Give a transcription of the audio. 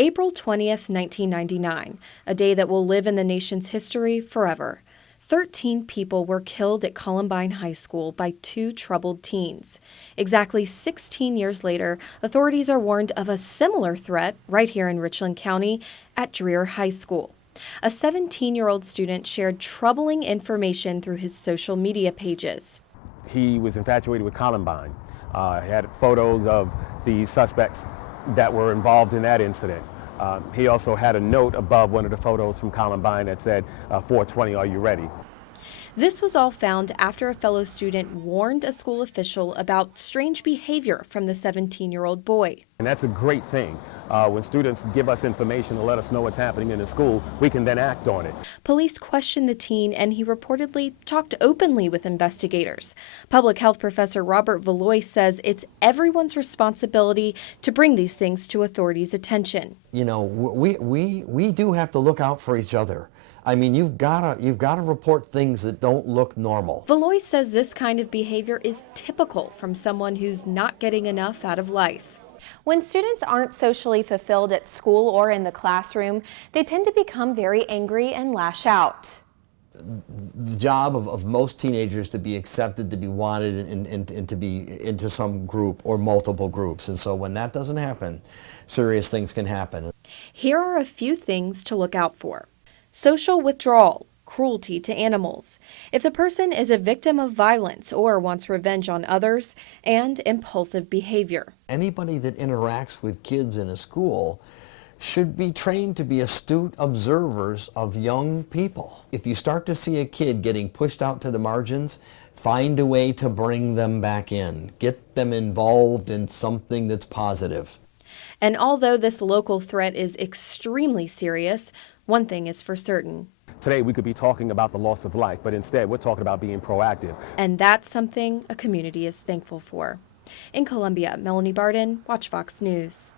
April 20th, 1999, a day that will live in the nation's history forever. 13 people were killed at Columbine High School by two troubled teens. Exactly 16 years later, authorities are warned of a similar threat right here in Richland County at Dreher High School. A 17-year-old student shared troubling information through his social media pages. He was infatuated with Columbine. He had photos of the suspects that were involved in that incident. He also had a note above one of the photos from Columbine that said, 420, are you ready? This was all found after a fellow student warned a school official about strange behavior from the 17-year-old boy. And that's a great thing. When students give us information to let us know what's happening in the school, we can then act on it. Police questioned the teen, and he reportedly talked openly with investigators. Public health professor Robert Valois says it's everyone's responsibility to bring these things to authorities' attention. You know, we do have to look out for each other. I mean, you've got to report things that don't look normal. Valois says this kind of behavior is typical from someone who's not getting enough out of life. When students aren't socially fulfilled at school or in the classroom, they tend to become very angry and lash out. The job of most teenagers to be accepted, to be wanted, and to be into some group or multiple groups. And so when that doesn't happen, serious things can happen. Here are a few things to look out for. Social withdrawal, cruelty to animals, if the person is a victim of violence or wants revenge on others, and impulsive behavior. Anybody that interacts with kids in a school should be trained to be astute observers of young people. If you start to see a kid getting pushed out to the margins, find a way to bring them back in. Get them involved in something that's positive. And although this local threat is extremely serious, one thing is for certain. Today we could be talking about the loss of life, but instead we're talking about being proactive. And that's something a community is thankful for. In Columbia, Melanie Barden, WACH Fox News.